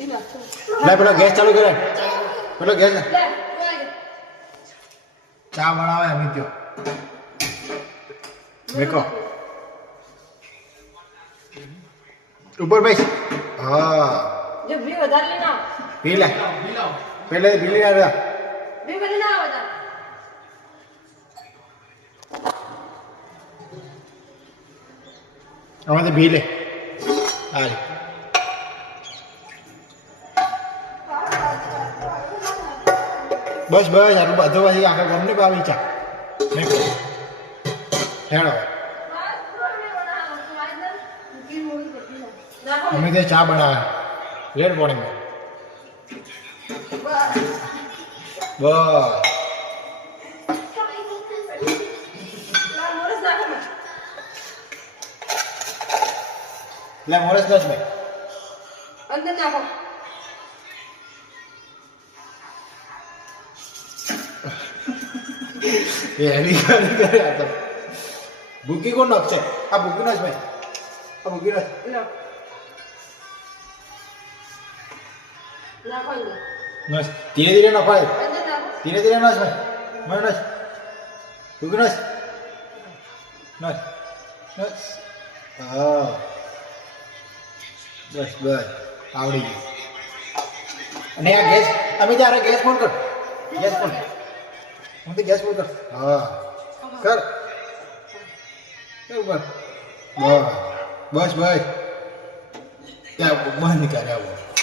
લે પેલો ગેસ ચાલુ કરે પેલો ગેસ ચા બનાવે અમિત જો મેકો ઉપર બેસ હા જો બી વધારે લેના પી લે પેલે બિલી આવ્યા બી વધારે ના વધારે આમાંથી ભી લે હાલ બસ બસ આટલું બધું પછી આખા ગમને પાવી ચા મેં હેડો અમે તે ચા બનાવે લેટ મોર્નિંગ બસ લે મોરસ દસ ભાઈ અંદર નાખો એની કરે આ તો ભૂકી કોણ નાખશે આ ભૂકી નાખ ભાઈ આ ભૂકી નાખ લો નાખો અંદર નાખ ધીરે ધીરે નાખ ભાઈ નાખો ધીરે ધીરે નાખ ભાઈ મને નાખ ભૂકી નાખ નાખ નાખ હા બસ બસ આવડી ગયું અને આ ગેસ અમે ત્યારે ગેસ ફોન કર ગેસ ફોન હું તો ગેસ ફોન કર હા કર કેવું કર બસ બસ બસ ત્યાં બંધ કરે આવું